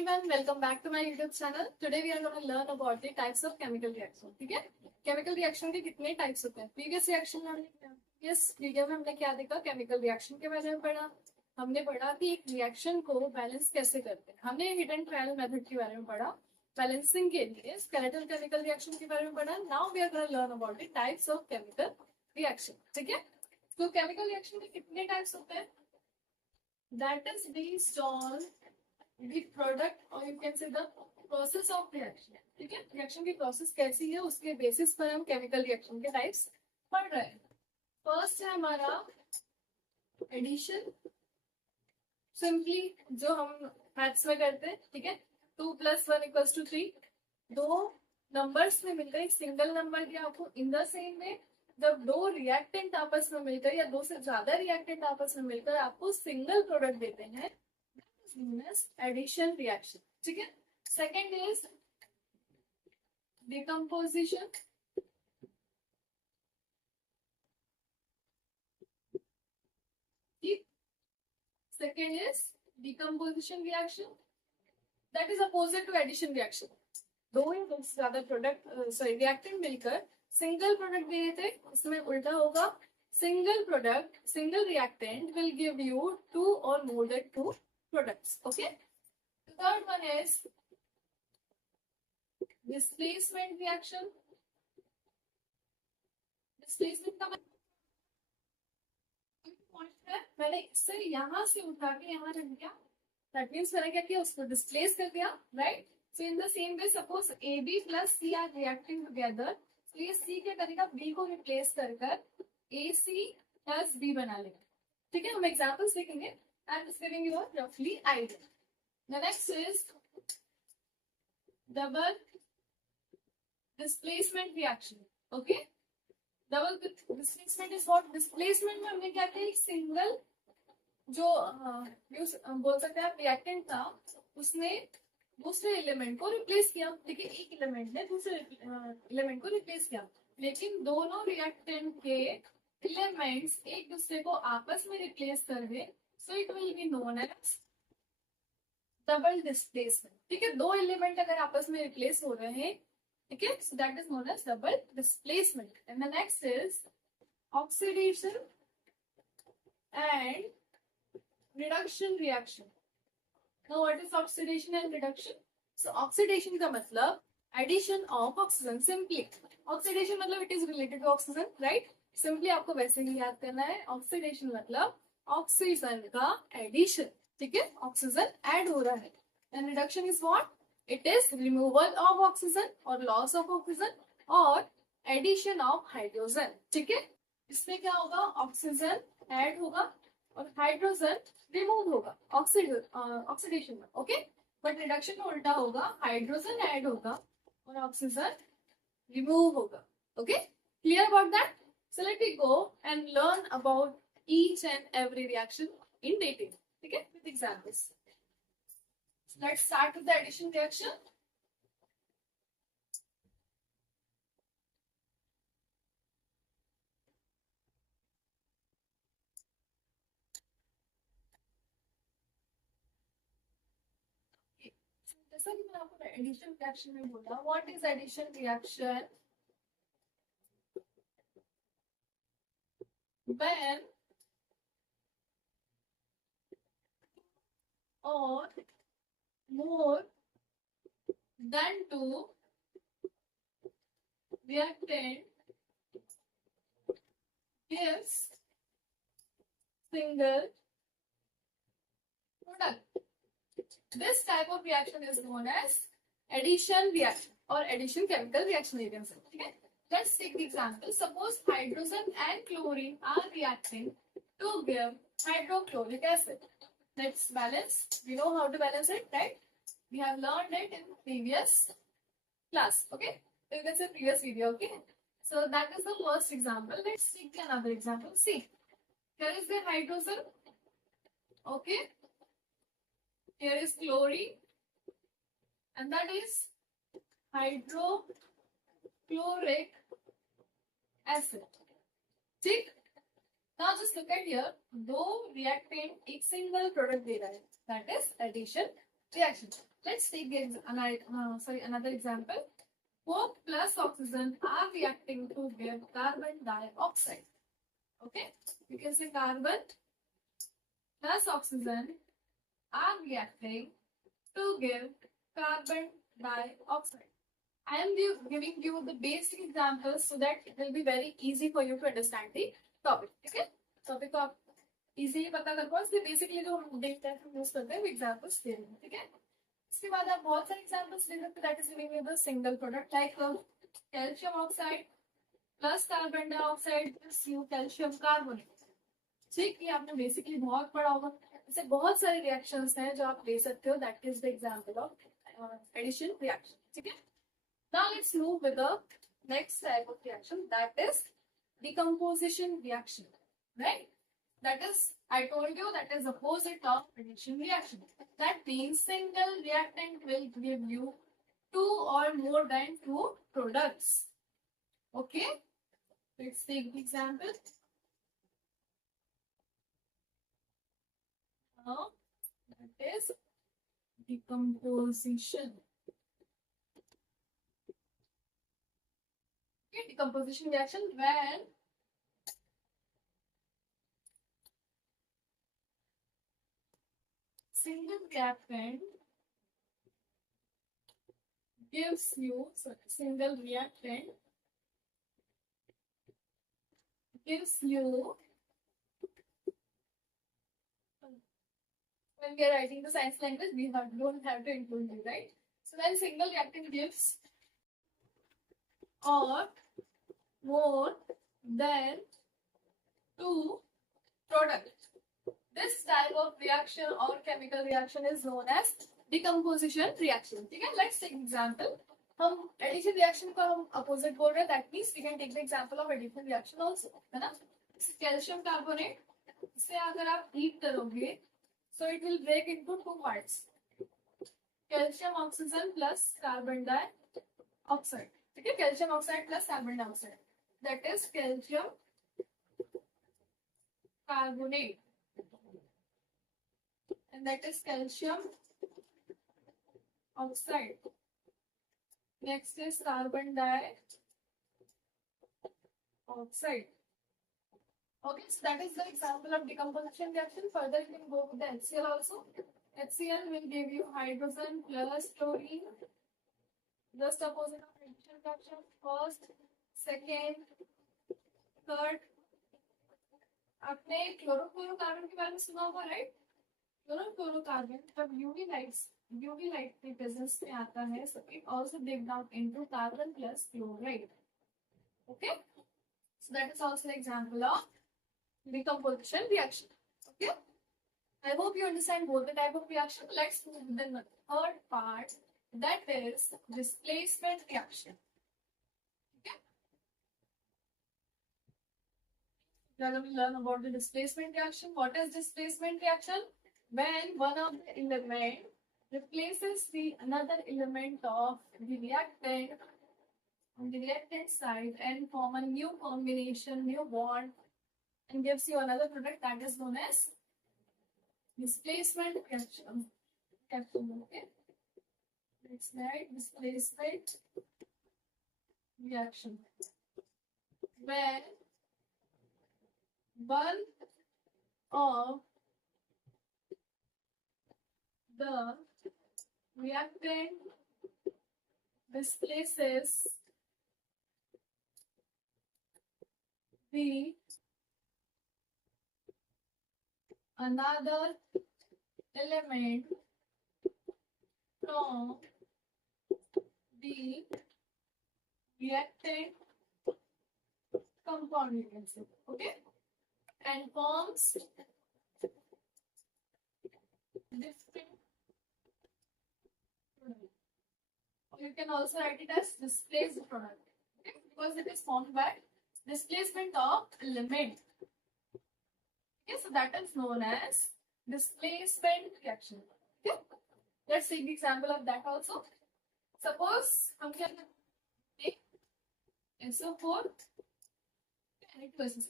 everyone, welcome back to my YouTube channel. Today we are going to learn about the types of chemical reaction. ठीक है? Chemical reaction के कितने types होते हैं? Previous video में हमने क्या देखा? Chemical reaction के बारे में पढ़ा. हमने पढ़ा कि एक reaction को balance कैसे करते हैं. हमने hidden trial method के बारे में पढ़ा. Balancing के लिए skeletal chemical reaction के बारे में पढ़ा. Now we are going to learn about the types of chemical reaction. ठीक है? तो chemical reaction के कितने types होते हैं? That is based on the product or you can say the process of reaction. ठीक है, रिएक्शन की प्रोसेस कैसी है उसके बेसिस पर हम केमिकल रिएक्शन के टाइप्स पढ़ रहे हैं. फर्स्ट है हमारा एडिशन. सिंपली जो हम मैथ्स में करते हैं. ठीक है, 2 + 1 = 3. दो नंबर्स में मिलकर एक सिंगल नंबर दिया आपको. इन द सेम में जब दो रिएक्टेंट आपस में मिलकर या दो से ज्यादा रिएक्टेंट आपस में मिलकर आपको सिंगल प्रोडक्ट देते हैं, एडिशन रिएक्शन. ठीक है. Second is decomposition. Second is decomposition reaction. That is opposite to addition reaction. दो या दो से ज्यादा प्रोडक्ट रिएक्टेंट मिलकर सिंगल प्रोडक्ट दिए थे, इसमें उल्टा होगा. Single product, single reactant will give you 2 और more than 2 products. Okay. The third one is displacement reaction. Displacement का मतलब है मैंने इससे यहाँ से उठा के यहाँ रख दिया. That means मैंने क्या किया, उसको displace कर दिया, right? So in the same way, suppose AB plus C are reacting together. तो ये C क्या करेगा, B को replace कर AC plus B बना लेगा. ठीक है, हम examples देखेंगे. I'm just giving you a roughly idea. The next is double displacement reaction. Okay? Double displacement is what? Displacement में हमने क्या किया, एक सिंगल जो बोल सकते हैं रिएक्टेंट था, उसने दूसरे एलिमेंट को रिप्लेस किया. ठीक है, एक एलिमेंट ने दूसरे एलिमेंट को रिप्लेस किया, लेकिन दोनों रिएक्टेंट के एलिमेंट्स एक दूसरे को आपस में रिप्लेस कर दे. So it will be known as double displacement. ठीक है, दो एलिमेंट अगर आपस में रिप्लेस हो रहे हैं, ठीक है, so that is known as double displacement. And the next is oxidation and reduction reaction. Now what is oxidation and reduction? So oxidation का मतलब addition of oxygen. Simply oxidation मतलब it is related to oxygen, right? Simply आपको वैसे ही याद करना है. Oxidation मतलब oxygen का एडिशन. ठीक है, ऑक्सीजन ऐड हो रहा है. And reduction is what? It is removal of oxygen और लॉस ऑफ ऑक्सीजन और एडिशन ऑफ हाइड्रोजन. ठीक है, इसमें क्या होगा, ऑक्सीजन ऐड होगा और हाइड्रोजन रिमूव होगा ऑक्सीडेशन में. ओके, बट रिडक्शन में उल्टा होगा, हाइड्रोजन ऐड होगा और ऑक्सीजन रिमूव होगा. Okay, clear about that? So let we go and learn about each and every reaction in detail. Okay, with examples. So let's start with the addition reaction. Okay. So जैसा कि मैंने आपको addition reaction में बोला, what is addition reaction? When or more than 2 reactant gives single product. This type of reaction is known as addition reaction or addition chemical reaction. Okay? Let's take the example. Suppose hydrogen and chlorine are reacting to give hydrochloric acid. Let's balance. We know how to balance it, right? We have learned it in previous class. Okay, you can say previous video. Okay, so that is the first example. Let's take another example. See, here is the hydrogen. Okay, here is chlorine, and that is hydrochloric acid. See. Now just look at here. दो reactant एक single product दे रहा है. That is addition reaction. Let's take another example. Coke plus oxygen are reacting to give carbon dioxide. Okay, you can say carbon plus oxygen are reacting to give carbon dioxide. I am giving you the basic examples so that it will be very easy for you to understand the topic. Okay, topic को आप easily पता कर पाओ, इसलिए basically जो हम daily life में use करते हैं वो examples दे रहे हैं. ठीक है, इसके बाद आप बहुत सारे examples दे सकते हैं. That is giving you the single product like calcium oxide plus carbon dioxide gives you calcium carbonate. ठीक, ये आपने बेसिकली बहुत पढ़ा होगा. ऐसे बहुत सारे रिएक्शंस हैं जो आप ले सकते हो. That is the example of addition reaction. ठीक है, now let's move with the next type of reaction, that is decomposition reaction. Right, that is, I told you, that is opposite of addition reaction. That means single reactant will give you two or more than two products. Okay, let's take the example. Now, that is decomposition. Okay, decomposition reaction when single reactant gives you, single reactant gives you, when we are writing the science language, we don't have to include it, right? So when single reactant gives or more than two products, this type of reaction or chemical reaction is known as decomposition reaction. ठीक है, let's take example. हम addition reaction को हम opposite बोल रहे हैं. That means we can take the example of addition reaction also, है ना? Calcium carbonate से अगर आप heat करोगे, so it will break into two parts. Calcium oxygen plus carbon dioxide. ठीक है, calcium oxide plus carbon dioxide. That is calcium carbonate. And that is calcium oxide. Next is carbon dioxide. Okay, so that is the example of decomposition reaction. Further, you can go with the HCl also. HCl will give you hydrogen plus chlorine. Just opposite of addition reaction. First, second, third. आपने chlorofluorocarbon के बारे में सुना होगा, right? Chlorofluorocarbon जब UV light के presence में आता है, so it also break down into carbon plus chloride. Okay, so that is also an example of decomposition reaction. Okay, I hope you understand both the type of reaction. Let's move to the third part, that is displacement reaction. Okay, we are going to learn about the displacement reaction. What is displacement reaction? When one of the element replaces the another element of the reactant on the reactant side and form a new combination, new bond, and gives you another product, that is known as displacement reaction. Okay, let's write displacement reaction. When one of the reactant displaces the another element from the reactant compound, you can say. Okay, and forms different product. Or you can also write it as displaced product. Okay, because it is formed by displacement of element. Okay, so that is known as displacement reaction. Okay, let's take the example of that also. Suppose हम क्या करते हैं, SO4 and it versus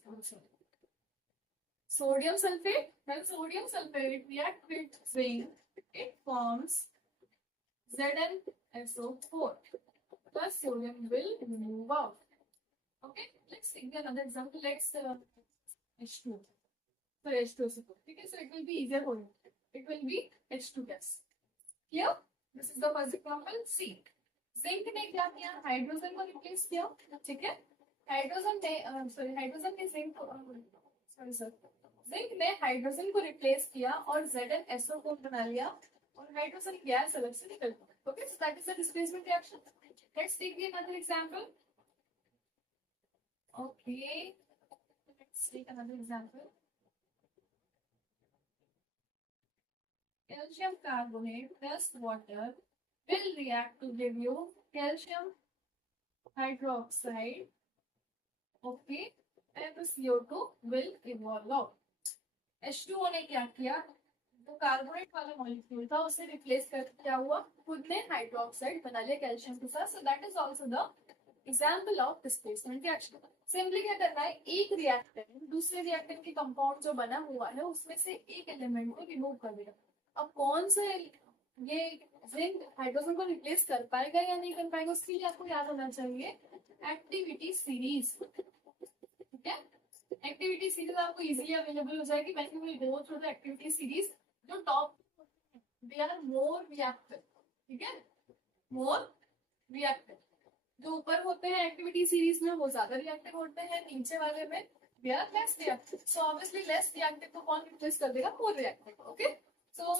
sodium sulfate. When sodium sulfate react with zinc, it forms ZnSO4 plus sodium will move out. Okay, let's take another example. Let's H2. So H2SO4. Okay, so it will be easier for you. It will be H2 gas. Clear? This is the first example. C. Zinc ने क्या किया, hydrogen को replace किया. ठीक है, hydrogen ने zinc ने hydrogen को रिप्लेस किया और ZnSO4 बना लिया और हाइड्रोजन गैस अलग से निकल गया. Okay, so that is the displacement reaction. Let's take another example. Okay, let's take another example. Calcium carbonate plus water will react to give you calcium hydroxide. Okay, and the CO2 will evolve out. H2O ने क्या किया, जो carbonate वाला molecule था उसे replace कर क्या हुआ, खुद ने हाइड्रोक्साइड बना लिया कैल्शियम के साथ. सो that is also the example of displacement reaction. Simply क्या करना है, एक रिएक्टेंट दूसरे रिएक्टेंट के कंपाउंड जो बना हुआ है उसमें से एक एलिमेंट को रिमूव कर देगा. अब कौन से ये जिंक हाइड्रोजन को रिप्लेस कर पाएगा या नहीं कर पाएगा, उसके लिए आपको याद होना चाहिए एक्टिविटी सीरीज. ठीक है, एक्टिविटी सीरीज आपको इजीली अवेलेबल हो जाएगी when you will go through the activity series. जो top they are more reactive. ठीक है, मोर रिएक्टिव. जो ऊपर होते हैं एक्टिविटी सीरीज में वो ज्यादा रिएक्टिव होते हैं, नीचे वाले में they are less reactive. So obviously less reactive को कौन रिप्लेस कर देगा, more reactive. Okay, so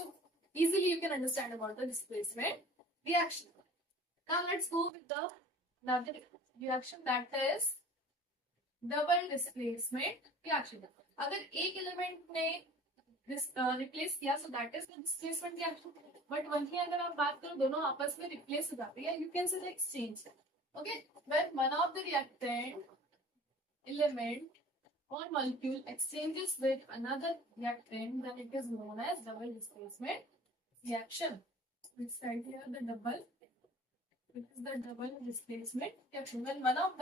easily you can understand about the displacement reaction. Now let's go with the another reaction, that is double displacement reaction. अगर एक element ने replace किया so that is the displacement reaction. But वहीं अगर आप बात करो दोनों आपस में रिप्लेस हो जाते हैं, you can say the exchange. Okay, when one of the reactant element or molecule exchanges with another reactant, then it is known as double displacement reaction. Let's write here the double. This is the double displacement reaction. When one of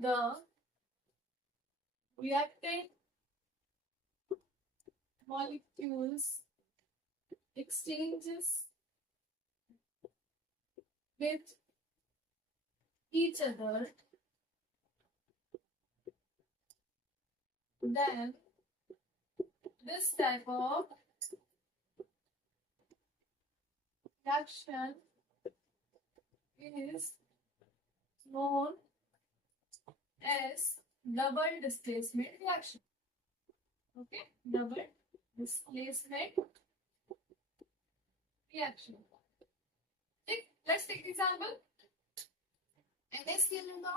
the reactant molecules exchanges with each other, then this type of reaction is known as double displacement reaction. Okay, double displacement reaction. Let's take example. NaCl होगा,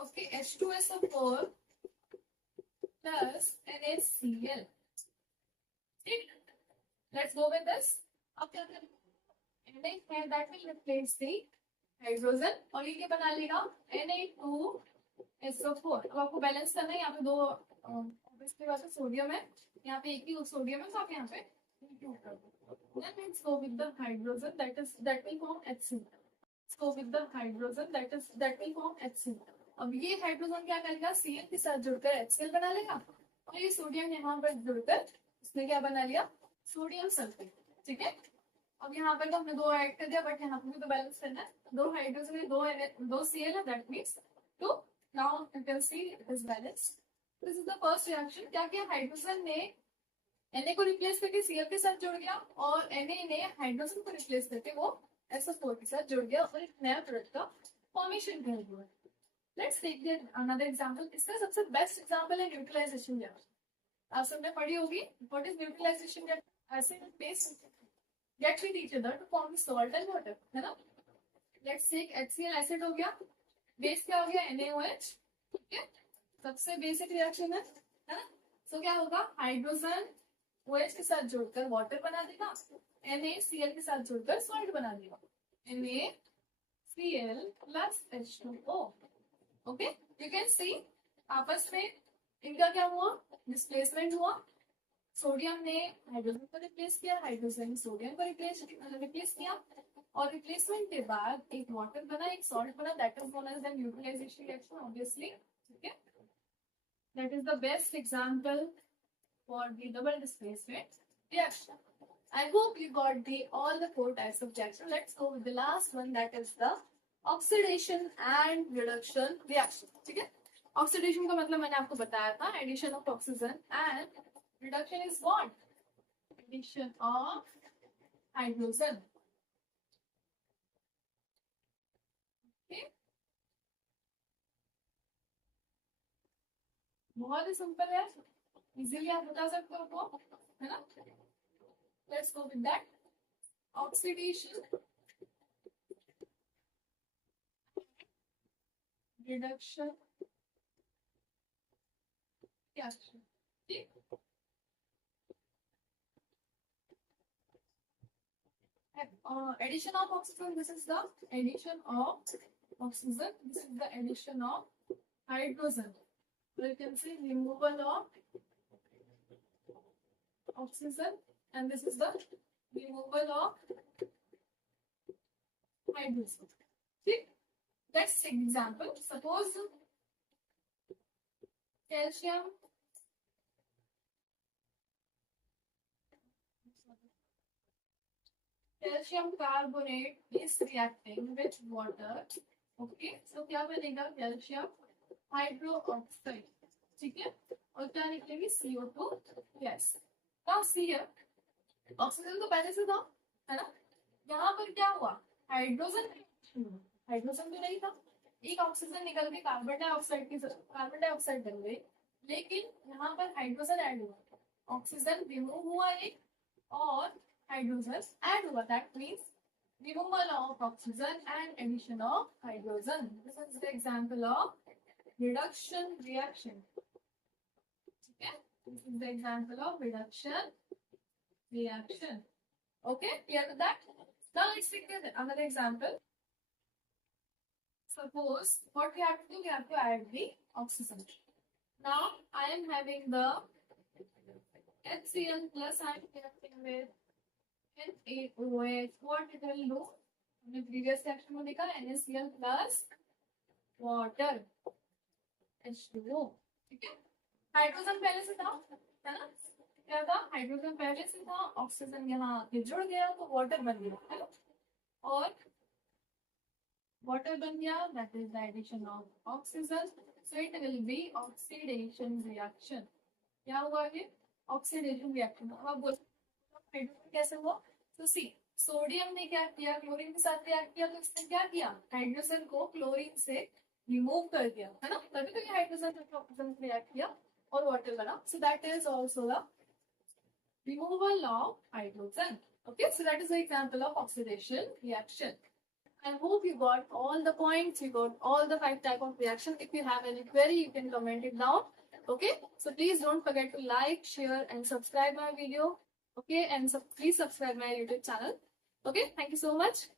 okay, H2SO4 plus NaCl. ठीक, let's go with this. अब क्या करेंगे, Na है that will replace the hydrogen और ये क्या बना लेगा, Na2SO4. अब आपको बैलेंस करना है, यहाँ पे दो इसके बाद सोडियम है, यहाँ पे एक ही सोडियम है, तो आप यहाँ पे include कर दो. Then let's go with the hydrogen that will form HCl. Go with the hydrogen that will form HCl. अब ये हाइड्रोजन क्या करेगा, Cl के साथ जुड़कर HCl बना लेगा और ये सोडियम यहाँ पर जुड़कर इसने क्या बना लिया, सोडियम सल्फेट. ठीक है, अब यहाँ पर तो हमने दो ऐड कर दिया, बट यहाँ पर भी तो बैलेंस करना है. दो हाइड्रोजन है, दो Cl है, that means two. Now you can see it is balanced. This is the first reaction. क्या किया, हाइड्रोजन ने Na को रिप्लेस करके Cl के साथ जुड़ गया और Na ने हाइड्रोजन को रिप्लेस करके वो SO4 के साथ जुड़ गया और एक नया प्रोडक्ट का फॉर्मेशन कर दिया. Let's take another example. इसका सबसे बेस्ट एग्जांपल है न्यूट्रलाइजेशन रिएक्शन. आप सबने पढ़ी होगी what is neutralisation reaction. Acid and base get with each other to form salt and water, है ना. लेट्स टेक HCl एसिड हो गया, बेस क्या हो गया, NaOH. ठीक है, सबसे बेसिक रिएक्शन है ना. सो क्या होगा, हाइड्रोजन OH के साथ जुड़कर वाटर बना देगा, NaCl के साथ जुड़कर सॉल्ट बना देगा, NaCl plus H2O. Okay, you can सी आपस में इनका क्या हुआ, डिस्प्लेसमेंट हुआ. सोडियम ने हाइड्रोजन को रिप्लेस किया, हाइड्रोजन ने सोडियम को रिप्लेस किया और रिप्लेसमेंट के बाद एक वाटर बना, एक सॉल्ट बना. That is known as the neutralisation reaction obviously. ठीक है, that is the best example for the double displacement reaction. I hope you got all the 4 types of reaction. Let's go with the last one, that is the oxidation and reduction reaction. ठीक है? Oxidation का मतलब मैंने आपको बताया था, addition of oxygen, and reduction is what? Addition of hydrogen. Okay? बहुत ही simple है, इजीली आप बता सकते हो वो, है ना? Let's go with that. Oxidation, reduction reaction. ठीक? Addition of oxygen, this is the addition of oxygen, this is the addition of hydrogen. So you can see removal of oxygen, and this is the removal of hydrogen. See? Let's take example. Suppose calcium carbonate is reacting with water. Okay, so क्या बनेगा? Calcium hydroxide. ठीक है? और क्या निकलेगी? CO2 gas. Now see here, oxygen तो पहले से था, है ना? यहाँ पर क्या हुआ? हाइड्रोजन तो नहीं था, एक ऑक्सीजन निकल के कार्बन डाइऑक्साइड बन गई, लेकिन यहाँ पर हाइड्रोजन ऐड हुआ, ऑक्सीजन रिमूव हुआ एक और हाइड्रोजन ऐड हुआ. That means removal of oxygen and addition of hydrogen. This is the example of reduction reaction. Okay, this is the example of reduction reaction. Okay, clear with that? Now let's take another example. Suppose what we have to do, we have to add the oxygen. Now I am having the HCl plus I am reacting with NaOH. What it will do? हमने previous section में देखा NaCl plus water H2O. ठीक है? Hydrogen पहले से था, है ना? क्या था? हाइड्रोजन पहले से था, ऑक्सीजन यहाँ आके जुड़ गया तो वाटर बन गया, है ना? और वाटर बन गया, that is the addition of oxygen. So it will be oxidation reaction. क्या हुआ ये? Oxidation reaction. अब आप बोलो हाइड्रोजन कैसे हुआ? तो सी, सोडियम ने क्या किया? क्लोरीन के साथ रिएक्ट किया, तो इसने क्या किया? हाइड्रोजन को क्लोरीन से रिमूव कर दिया, है ना? तभी तो ये हाइड्रोजन ऑक्सीजन रिएक्ट किया और वाटर बना. So that is also the removal of hydrogen. Okay, so that is the example of oxidation reaction. I hope you got all the points, you got all the 5 type of reaction. If you have any query, you can comment it down. Okay, so please don't forget to like, share and subscribe my video. Okay, and please subscribe my YouTube channel. Okay, thank you so much.